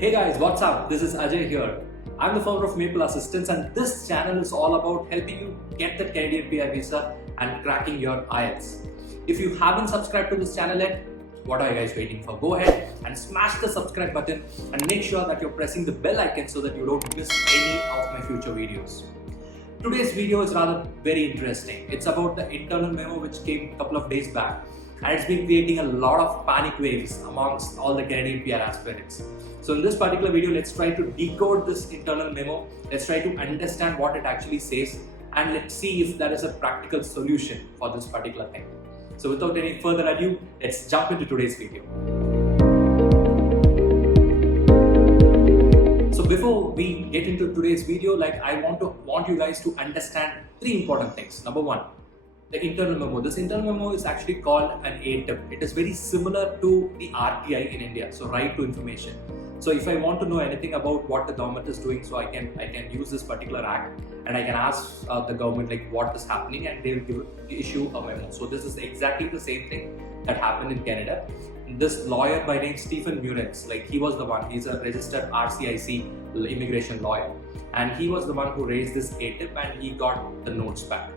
Hey guys, what's up? This is Ajay here. I'm the founder of Maple Assistance, and this channel is all about helping you get that Canadian PI visa and cracking your IELTS. If you haven't subscribed to this channel yet, what are you guys waiting for? Go ahead and smash the subscribe button and make sure that you're pressing the bell icon so that you don't miss any of my future videos. Today's video is rather very interesting. It's about the internal memo which came a couple of days back, and it's been creating a lot of panic waves amongst all the Canadian PR aspirants. So in this particular video, let's try to decode this internal memo. Let's try to understand what it actually says, and let's see if there is a practical solution for this particular thing. So without any further ado, let's jump into today's video. So before we get into today's video, I want you guys to understand three important things. Number one, the internal memo. This internal memo is actually called an ATIP. It is very similar to the RTI in India, so right to information. So if I want to know anything about what the government is doing, so I can use this particular act and I can ask the government what is happening, and they will issue a memo. So this is exactly the same thing that happened in Canada. This lawyer by name Stephen Muritz, he was the one. He's a registered RCIC immigration lawyer, and he was the one who raised this ATIP, and he got the notes back.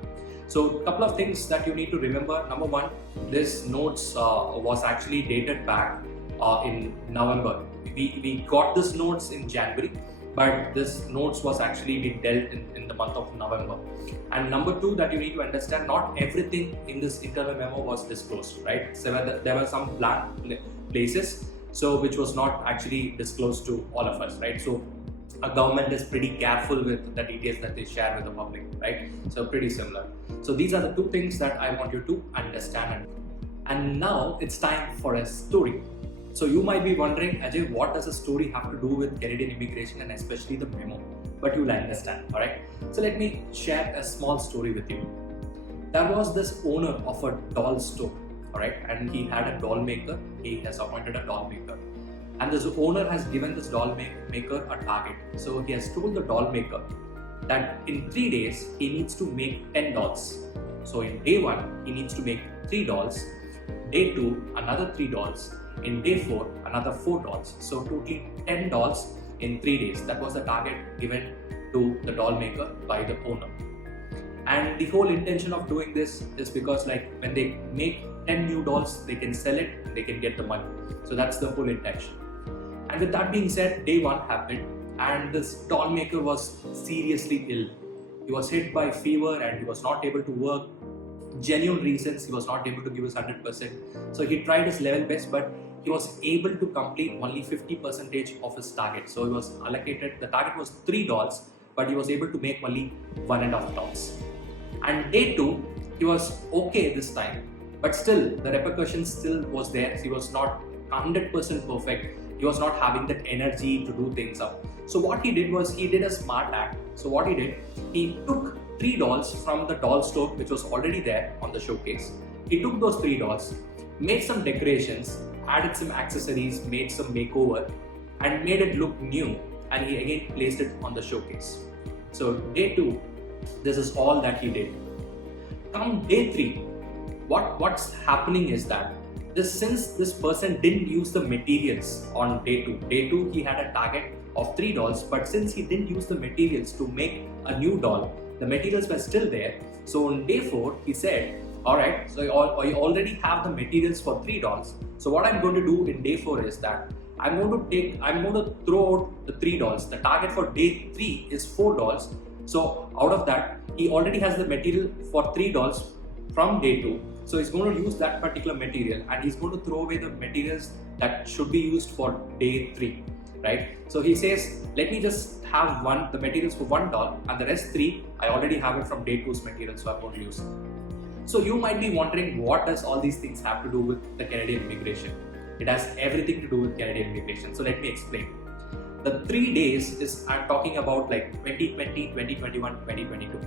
So a couple of things that you need to remember. Number one, this notes was actually dated back in November. We got this notes in January, but this notes was actually being dealt in the month of November. And number two, that you need to understand, not everything in this internal memo was disclosed, right? So there were some blank places, so which was not actually disclosed to all of us, right? So a government is pretty careful with the details that they share with the public, right? So pretty similar. So these are the two things that I want you to understand. And now it's time for a story. So you might be wondering, Ajay, what does a story have to do with Canadian immigration and especially the memo? But you'll understand, alright? So let me share a small story with you. There was this owner of a doll store, alright? And he had a doll maker. He has appointed a doll maker. And this owner has given this doll maker a target. So he has told the doll maker that in 3 days, he needs to make 10 dolls. So in day 1, he needs to make 3 dolls. Day 2, another 3 dolls. In day 4, another 4 dolls. So totally 10 dolls in 3 days. That was the target given to the doll maker by the owner. And the whole intention of doing this is because when they make 10 new dolls, they can sell it and they can get the money. So that's the whole intention. And with that being said, day 1 happened, and this doll maker was seriously ill. He was hit by fever and he was not able to work. Genuine reasons, he was not able to give his 100%. So he tried his level best, but he was able to complete only 50% of his target. So he was allocated, the target was 3 dolls, but he was able to make only 1.5 dolls. And day 2, he was okay this time, but still the repercussions still was there. He was not 100% perfect. He was not having that energy to do things up. So what he did was, he did a smart act. So what he did, he took 3 dolls from the doll store which was already there on the showcase. He took those 3 dolls, made some decorations, added some accessories, made some makeover, and made it look new, and he again placed it on the showcase. So day 2, this is all that he did. Come day 3, what's happening is that since this person didn't use the materials on day 2, he had a target of 3 dolls, but since he didn't use the materials to make a new doll, the materials were still there. So on day 4, he said, alright, so I already have the materials for 3 dolls. So what I'm going to do in day 4 is that I'm going to throw out the 3 dolls. The target for day 3 is 4 dolls. So out of that, he already has the material for 3 dolls from day 2. So he's going to use that particular material, and he's going to throw away the materials that should be used for day 3, right? So he says, let me just have the materials for 1 doll, and the rest 3, I already have it from day 2's materials, so I'm going to use it. So you might be wondering, what does all these things have to do with the Canadian immigration? It has everything to do with Canadian immigration. So let me explain. The 3 days I'm talking about 2020, 2021, 2022.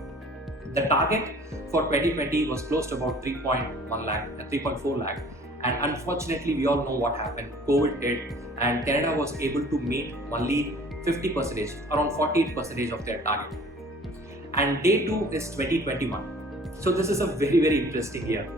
The target for 2020 was close to about 3.4 lakh. And unfortunately, we all know what happened. COVID hit, and Canada was able to meet only 50%, around 48% of their target. And day 2 is 2021. So this is a very, very interesting year.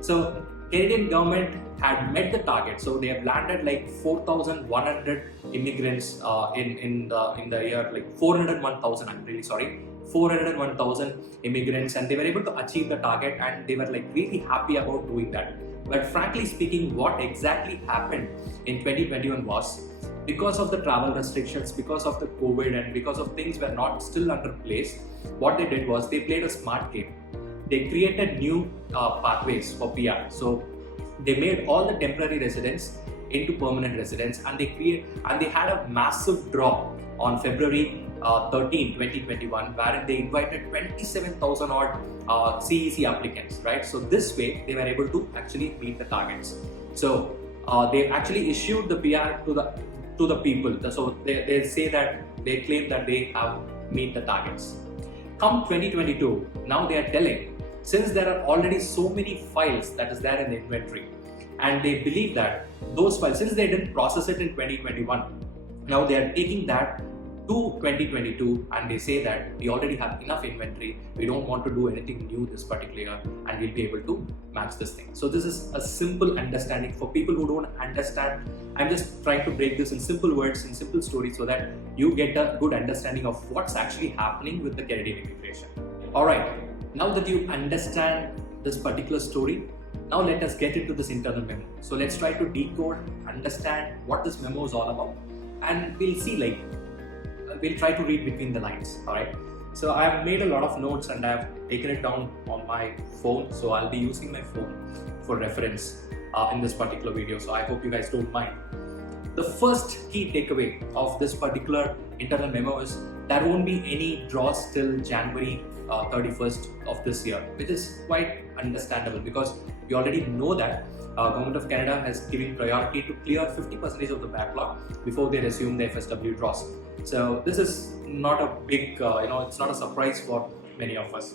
So Canadian government had met the target, so they have landed like 4,100 immigrants in the year, like 401,000. I'm really sorry, 401,000 immigrants, and they were able to achieve the target, and they were like really happy about doing that. But frankly speaking, what exactly happened in 2021 was, because of the travel restrictions, because of the COVID, and because of things were not still under place, what they did was they played a smart game. They created new pathways for PR. So they made all the temporary residents into permanent residents, and they had a massive draw on February 13, 2021, wherein they invited 27,000 odd CEC applicants, right? So this way they were able to actually meet the targets. So they actually issued the PR to the people. So they say that they claim that they have meet the targets. Come 2022, now they are telling, since there are already so many files that is there in the inventory, and they believe that those files, since they didn't process it in 2021, now they are taking that to 2022, and they say that we already have enough inventory, we don't want to do anything new this particular year, and we'll be able to match this thing. So this is a simple understanding for people who don't understand. I'm just trying to break this in simple words, in simple stories, so that you get a good understanding of what's actually happening with the Canadian immigration. Alright, now that you understand this particular story, now let us get into this internal memo. So let's try to decode, understand what this memo is all about, and we'll see, like, we'll try to read between the lines. Alright, so I've made a lot of notes and I've taken it down on my phone, so I'll be using my phone for reference in this particular video, so I hope you guys don't mind. The first key takeaway of this particular internal memo is there won't be any draws till January 31st of this year, which is quite understandable because we already know that Government of Canada has given priority to clear 50% of the backlog before they resume the FSW draws. So this is not a big, it's not a surprise for many of us.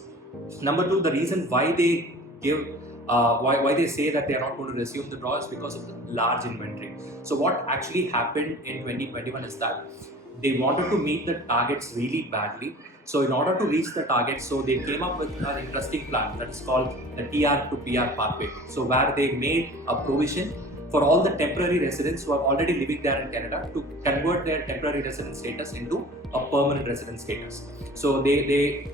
Number two, the reason why they give, why they say that they are not going to resume the draw is because of the large inventory. So what actually happened in 2021 is that they wanted to meet the targets really badly. So in order to reach the target, so they came up with an interesting plan that is called the TR to PR pathway. So where they made a provision for all the temporary residents who are already living there in Canada to convert their temporary resident status into a permanent resident status. So they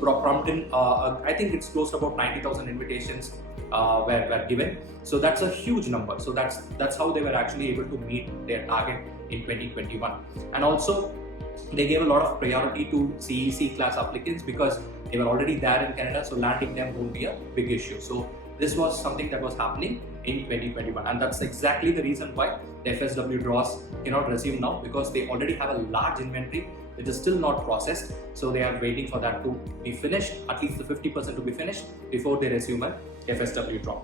prompted in, I think it's close to about 90,000 invitations were given. So that's a huge number. So that's how they were actually able to meet their target in 2021. And also, they gave a lot of priority to CEC class applicants because they were already there in Canada, so landing them won't be a big issue. So this was something that was happening in 2021, and that's exactly the reason why the FSW draws cannot resume now, because they already have a large inventory which is still not processed. So they are waiting for that to be finished, at least the 50% to be finished before they resume an FSW draw.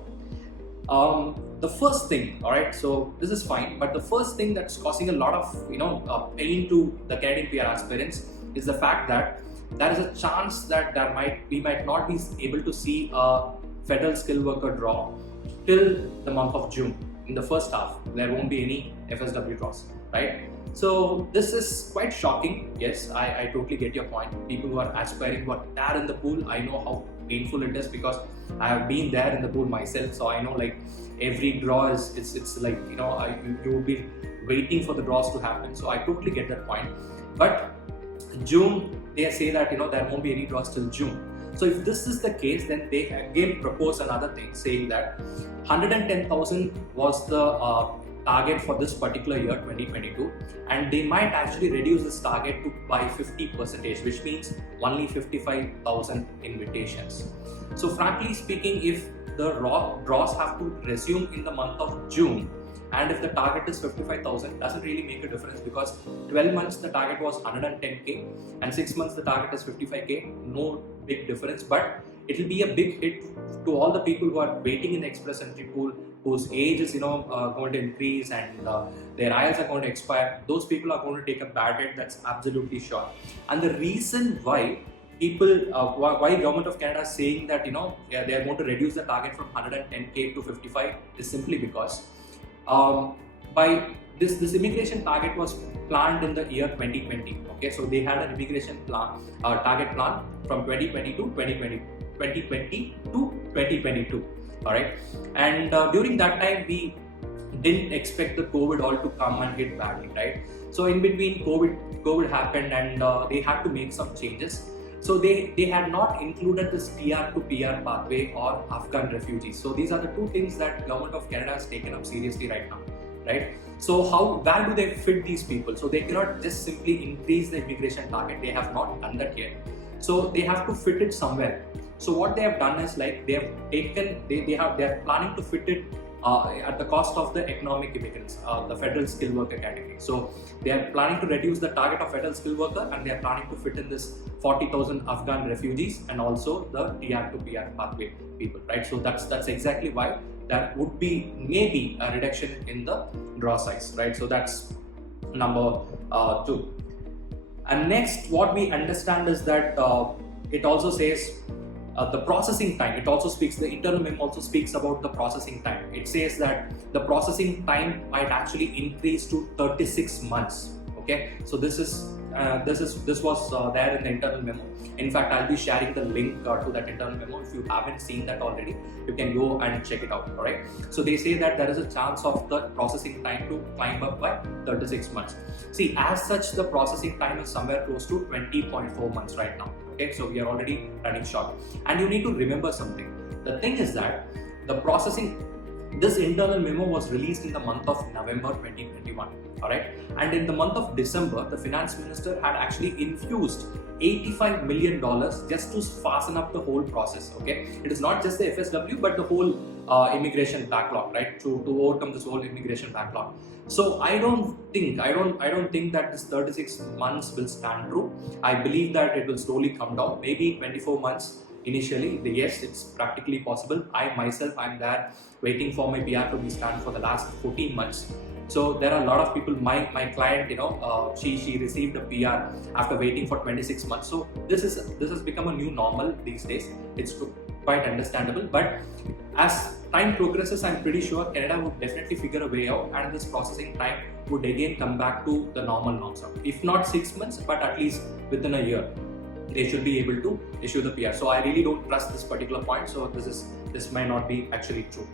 The first thing, alright, so this is fine, but the first thing that's causing a lot of pain to the Canadian PR aspirants is the fact that there is a chance that we might not be able to see a federal skilled worker draw till the month of June. In the first half, there won't be any FSW draws, right? So this is quite shocking. Yes, I totally get your point. People who are aspiring, who are there in the pool, I know how painful it is because I have been there in the pool myself. So I know, like, every draw is it's like, you will be waiting for the draws to happen. So I totally get that point. But June, they say that there won't be any draws till June. So if this is the case, then they again propose another thing, saying that 110,000 was the target for this particular year 2022, and they might actually reduce this target by 50%, which means only 55,000 invitations. So frankly speaking, if the draws have to resume in the month of June, and if the target is 55,000, doesn't really make a difference, because 12 months the target was 110k and 6 months the target is 55k. No big difference, but it will be a big hit to all the people who are waiting in the express entry pool, whose age is going to increase and their IELTS are going to expire. Those people are going to take a bad hit, that's absolutely sure. And the reason why people, why Government of Canada is saying that they are going to reduce the target from 110k to 55 is simply because by this immigration target was planned in the year 2020. Okay, so they had an immigration target plan from 2020 to 2022. all right? And during that time, we didn't expect the COVID all to come and hit badly, right? So in between, COVID happened, and they had to make some changes. So they had not included this PR to PR pathway or Afghan refugees. So these are the two things that Government of Canada has taken up seriously right now, right? So where do they fit these people? So they cannot just simply increase the immigration target. They have not done that yet. So they have to fit it somewhere. So what they have done is, like, they have taken, they are planning to fit it at the cost of the economic immigrants, the federal skilled worker category. So they are planning to reduce the target of federal skilled worker, and they are planning to fit in this 40,000 Afghan refugees and also the TR to PR pathway people, right? So that's exactly why there would be maybe a reduction in the draw size, right? So that's number 2. And next, what we understand is that it also says the processing time. It also speaks, the internal memo also speaks about the processing time. It says that the processing time might actually increase to 36 months. Okay, so this was there in the internal memo. In fact, I'll be sharing the link to that internal memo. If you haven't seen that already, you can go and check it out. All right. So they say that there is a chance of the processing time to climb up by 36 months. See, as such, the processing time is somewhere close to 20.4 months right now. Okay, so we are already running short. And you need to remember something. The thing is that the processing, this internal memo was released in the month of November 2021. All right, and in the month of December, the finance minister had actually infused $85 million just to fasten up the whole process. Okay, it is not just the FSW but the whole immigration backlog, right? To overcome this whole immigration backlog. So I don't think that this 36 months will stand true. I believe that it will slowly come down. Maybe 24 months initially. Yes, it's practically possible. I myself, I'm there waiting for my PR to be stamped for the last 14 months. So there are a lot of people. My client, she received a PR after waiting for 26 months. So this has become a new normal these days. It's quite understandable. But as time progresses, I'm pretty sure Canada would definitely figure a way out, and this processing time would again come back to the normal norms. If not 6 months, but at least within a year, they should be able to issue the PR. So I really don't trust this particular point. So this might not be actually true.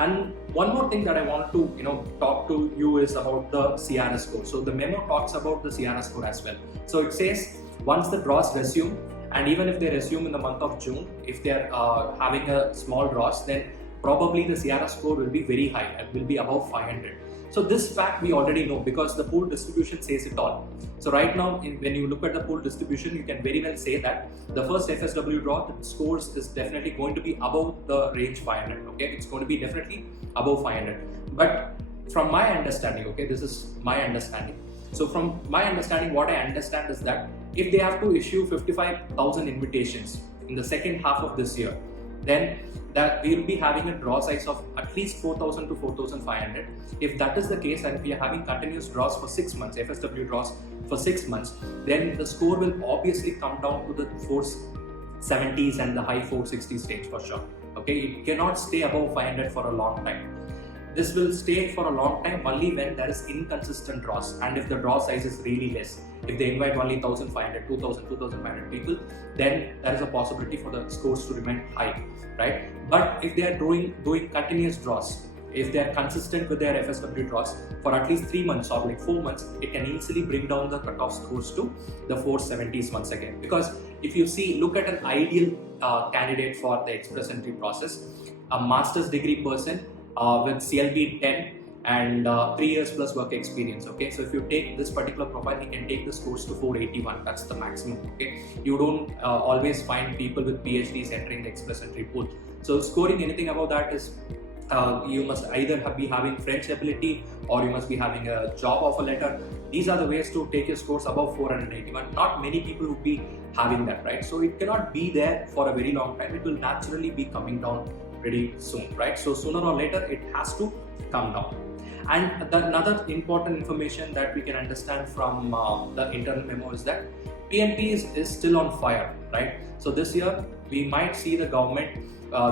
And one more thing that I want to talk to you is about the CRS score. So the memo talks about the CRS score as well. So it says once the draws resume, and even if they resume in the month of June, if they are having a small draws, then probably the CRS score will be very high and will be above 500. So this fact we already know because the pool distribution says it all. So right now, when you look at the pool distribution, you can very well say that the first FSW draw, the scores is definitely going to be above the range 500. Okay, it's going to be definitely above 500. But from my understanding, okay, this is my understanding. So from my understanding, what I understand is that if they have to issue 55,000 invitations in the second half of this year, then that we will be having a draw size of at least 4,000 to 4,500. If that is the case, and if we are having continuous draws for 6 months, FSW draws for 6 months, then the score will obviously come down to the 470s and the high 460s range for sure. Okay, it cannot stay above 500 for a long time. This will stay for a long time only when there is inconsistent draws, and if the draw size is really less. If they invite only 1,500, 2,000, 2,500 people, then there is a possibility for the scores to remain high, right? But if they are doing continuous draws, if they are consistent with their FSW draws for at least 3 months or like 4 months, it can easily bring down the cutoff scores to the 470s once again. Because if you look at an ideal candidate for the express entry process, a master's degree person with CLB 10 and 3 years plus work experience. Okay, so if you take this particular profile, he can take the scores to 481. That's the maximum. Okay, you don't always find people with PhDs entering the express entry pool. So scoring anything above that is you must either be having French ability or you must be having a job offer letter. These are the ways to take your scores above 481. Not many people would be having that, right? So it cannot be there for a very long time. It will naturally be coming down pretty soon, right? So sooner or later it has to come down. And another important information that we can understand from the internal memo is that PNP is still on fire, right? So this year we might see the government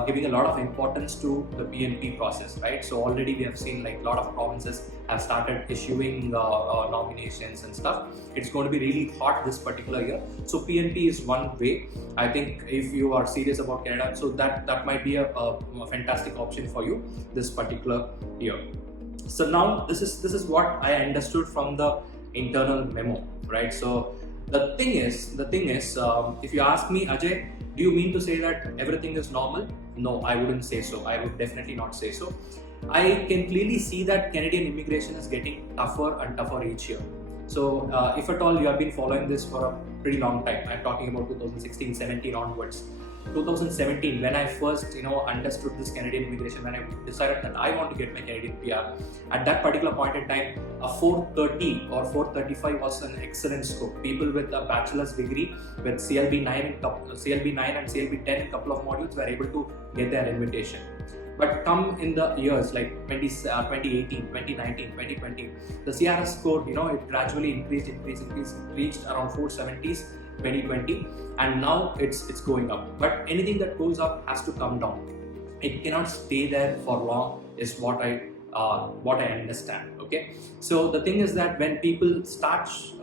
giving a lot of importance to the PNP process, right? So already we have seen like a lot of provinces have started issuing nominations and stuff. It's going to be really hot this particular year. So PNP is one way. I think if you are serious about Canada, so that might be a fantastic option for you this particular year. So now this is what I understood from the internal memo, right? So the thing is, if you ask me, Ajay, do you mean to say that everything is normal? No, I wouldn't say so. I would definitely not say so. I can clearly see that Canadian immigration is getting tougher and tougher each year. So if at all you have been following this for a pretty long time, I'm talking about 2016-17 onwards. 2017, when I first understood this Canadian immigration, when I decided that I want to get my Canadian PR, at that particular point in time, a 430 or 435 was an excellent score. People with a bachelor's degree with CLB 9 and CLB 10 in a couple of modules were able to get their invitation. But come in the years like 2018, 2019, 2020, the CRS score, it gradually increased, reached around 470s 2020, and now it's going up. But anything that goes up has to come down. It cannot stay there for long, is what I understand. Okay, so the thing is that when people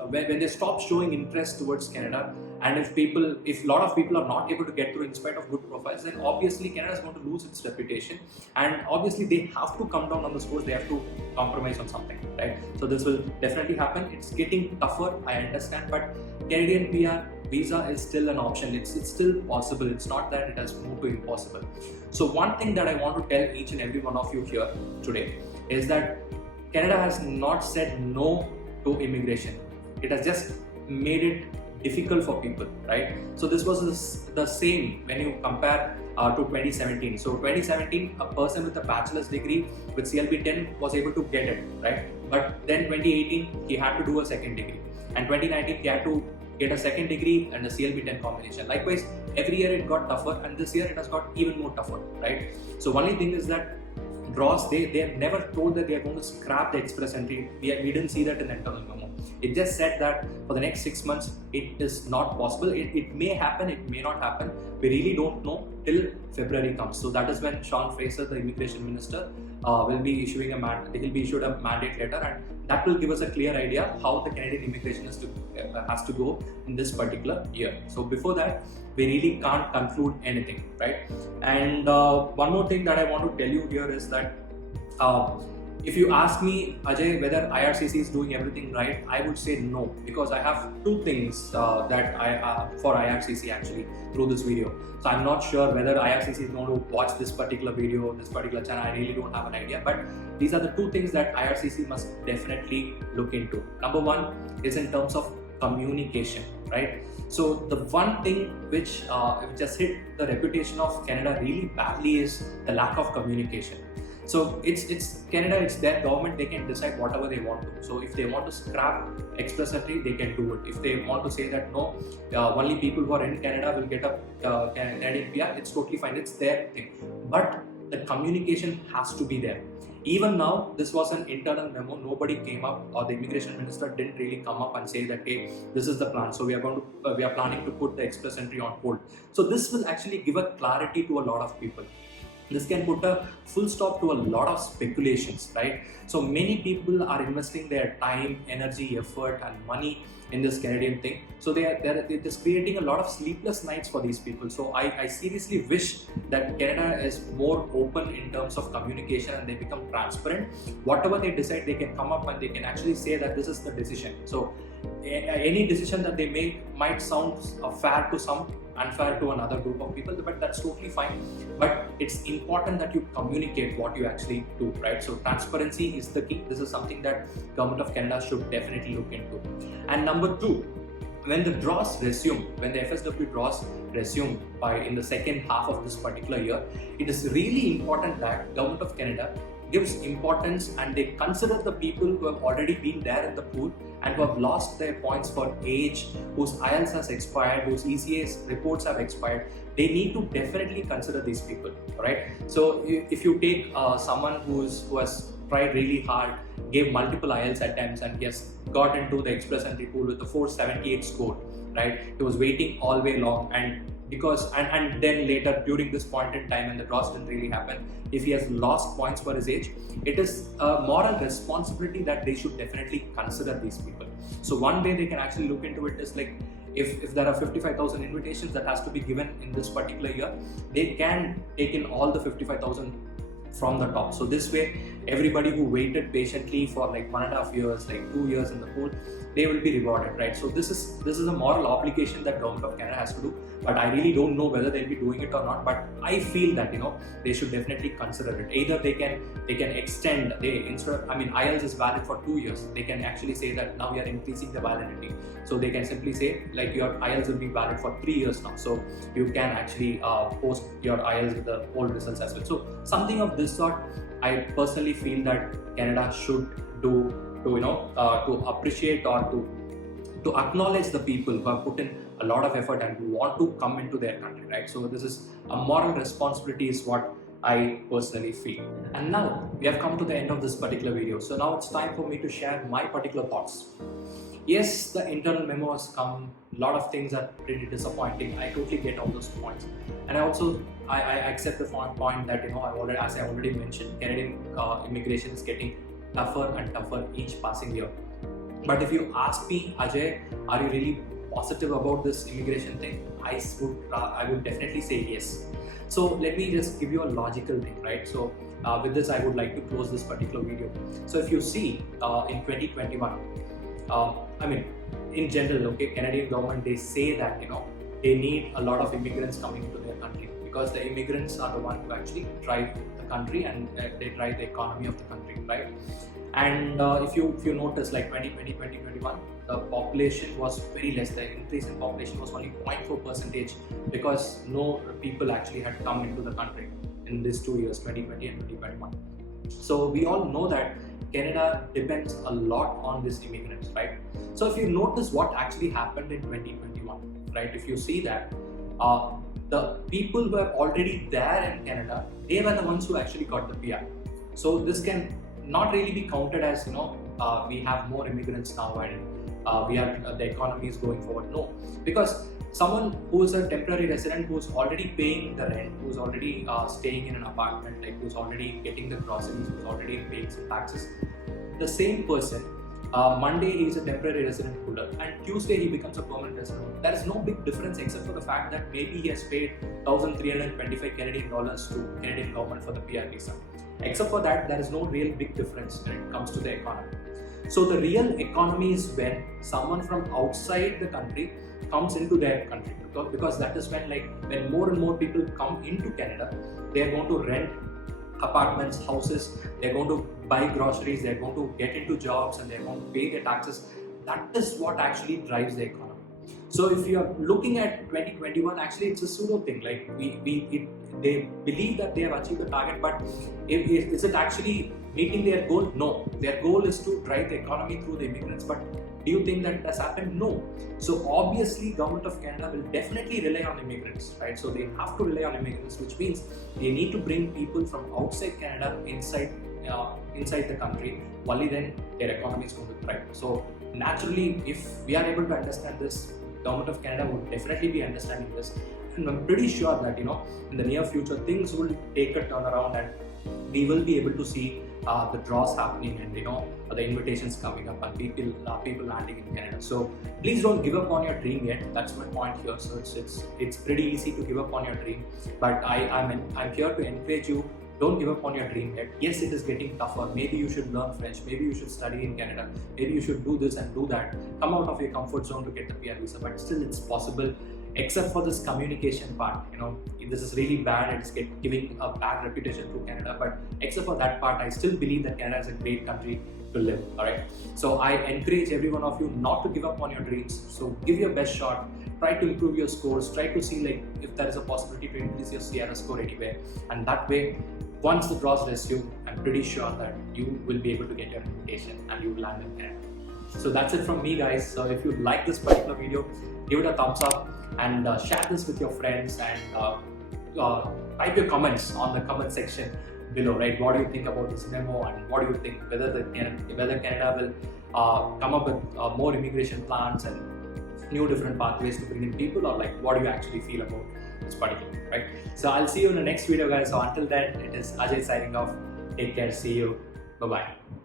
when they stop showing interest towards Canada, and if a lot of people are not able to get through in spite of good profiles, then obviously Canada is going to lose its reputation, and obviously they have to come down on the scores. They have to compromise on something, right? So this will definitely happen. It's getting tougher, I understand, but Canadian PR visa is still an option. It's still possible. It's not that it has moved to impossible. So one thing that I want to tell each and every one of you here today is that Canada has not said no to immigration. It has just made it difficult for people, right? So this was the same when you compare to 2017. So 2017, a person with a bachelor's degree with CLB 10 was able to get it, right? But then 2018, he had to do a second degree, and 2019 he had to get a second degree and a CLB 10 combination. Likewise, every year it got tougher, and this year it has got even more tougher, right? So only thing is that draws, they have never told that they are going to scrap the express entry. We didn't see that in the internal memo. It just said that for the next 6 months it is not possible. It may happen, it may not happen. We really don't know till February comes. So that is when Sean Fraser, the immigration minister, will be issued a mandate letter, and that will give us a clear idea how the Canadian immigration has to go in this particular year. So before that, we really can't conclude anything, right? And one more thing that I want to tell you here is that if you ask me, Ajay, whether IRCC is doing everything right, I would say no, because I have two things that I for IRCC actually through this video. So I'm not sure whether IRCC is going to watch this particular video, this particular channel. I really don't have an idea, but these are the two things that IRCC must definitely look into. Number one is in terms of communication, right? So the one thing which just hit the reputation of Canada really badly is the lack of communication. So it's Canada, it's their government, they can decide whatever they want to. So if they want to scrap express entry, they can do it. If they want to say that no, only people who are in Canada will get a Canadian PR, it's totally fine, it's their thing. But the communication has to be there. Even now, this was an internal memo, nobody came up, or the immigration minister didn't really come up and say that, hey, this is the plan, so we are planning to put the express entry on hold. So this will actually give a clarity to a lot of people. This can put a full stop to a lot of speculations, right? So many people are investing their time, energy, effort and money in this Canadian thing. So it is creating a lot of sleepless nights for these people. So I seriously wish that Canada is more open in terms of communication and they become transparent. Whatever they decide, they can come up and they can actually say that this is the decision. So any decision that they make might sound fair to some, unfair to another group of people, but that's totally fine. But it's important that you communicate what you actually do, right? So transparency is the key. This is something that Government of Canada should definitely look into. And number two, when the draws resume, when the FSW draws resume in the second half of this particular year, it is really important that Government of Canada gives importance and they consider the people who have already been there in the pool and who have lost their points for age, whose IELTS has expired, whose ECA's reports have expired. They need to definitely consider these people, right? So if you take someone who has tried really hard, gave multiple IELTS attempts and he has got into the express entry pool with a 478 score, right? He was waiting all way long and because and then later during this point in time when the draws didn't really happen, if he has lost points for his age, it is a moral responsibility that they should definitely consider these people. So one way they can actually look into it is like, if there are 55,000 invitations that has to be given in this particular year, they can take in all the 55,000 from the top. So this way, everybody who waited patiently for like 1.5 years, like 2 years in the pool, they will be rewarded, right? So this is a moral obligation that Government of Canada has to do, but I really don't know whether they'll be doing it or not. But I feel that they should definitely consider it. Either they can extend, instead of, I mean, IELTS is valid for 2 years. They can actually say that now we are increasing the validity. So they can simply say like your IELTS will be valid for 3 years now. So you can actually post your IELTS with the old results as well. So something of this sort, I personally feel that Canada should do to appreciate or to acknowledge the people who have put in a lot of effort and who want to come into their country, right? So this is a moral responsibility is what I personally feel. And now we have come to the end of this particular video. So now it's time for me to share my particular thoughts. Yes, the internal memo has come. A lot of things are pretty disappointing. I totally get all those points, and I accept the point that as I already mentioned, Canadian immigration is getting tougher and tougher each passing year. But if you ask me, Ajay, are you really positive about this immigration thing? I would definitely say yes. So let me just give you a logical thing, right? So with this, I would like to close this particular video. So if you see in 2021, I mean, in general, okay, Canadian government, they say that they need a lot of immigrants coming into their country because the immigrants are the one who actually drive the country and they drive the economy of the country, right? And if you notice, like 2020, 2021, the population was very less. The increase in population was only 0.4% because no people actually had come into the country in these 2 years, 2020 and 2021. So we all know that Canada depends a lot on these immigrants, right? So if you notice what actually happened in 2021, right? If you see that the people who are already there in Canada, they were the ones who actually got the PR. So this can not really be counted as we have more immigrants now and the economy is going forward. No, because someone who is a temporary resident who's already paying the rent, who's already staying in an apartment, like who's already getting the groceries, who's already paying some taxes, the same person, Monday he is a temporary resident holder and Tuesday he becomes a permanent resident holder. There is no big difference except for the fact that maybe he has paid 1,325 Canadian dollars to Canadian government for the PR visa. Except for that, there is no real big difference when it comes to the economy. So the real economy is when someone from outside the country comes into their country, because that is when more and more people come into Canada, they are going to rent apartments, houses, they're going to buy groceries, they're going to get into jobs and they're going to pay their taxes. That is what actually drives the economy. So if you are looking at 2021, actually it's a pseudo thing. Like they believe that they have achieved the target, but is it actually meeting their goal? No. Their goal is to drive the economy through the immigrants. But do you think that has happened? No. So obviously, Government of Canada will definitely rely on immigrants, right? So they have to rely on immigrants, which means they need to bring people from outside Canada inside the country. Only then their economy is going to thrive. So naturally, if we are able to understand this, Government of Canada would definitely be understanding this, and I'm pretty sure that in the near future things will take a turnaround and we will be able to see the draws happening and the invitations coming up and people landing in Canada. So please don't give up on your dream yet. That's my point here. So it's pretty easy to give up on your dream, but I'm here to encourage you. Don't give up on your dream yet. Yes, it is getting tougher. Maybe you should learn French. Maybe you should study in Canada. Maybe you should do this and do that. Come out of your comfort zone to get the PR visa. But still, it's possible, except for this communication part. This is really bad. It's giving a bad reputation to Canada. But except for that part, I still believe that Canada is a great country to live. All right. So I encourage every one of you not to give up on your dreams. So give your best shot. Try to improve your scores. Try to see if there is a possibility to increase your CRS score anywhere. And that way, once the draws resume, I'm pretty sure that you will be able to get your invitation and you will land in Canada. So that's it from me, guys. So if you like this particular video, give it a thumbs up and share this with your friends and type your comments on the comment section below, right? What do you think about this memo and what do you think whether Canada will come up with more immigration plans and new different pathways to bring in people, or like what do you actually feel about this particular, right? So I'll see you in the next video, guys. So until then, it is Ajay signing off. Take care. See you. Bye bye.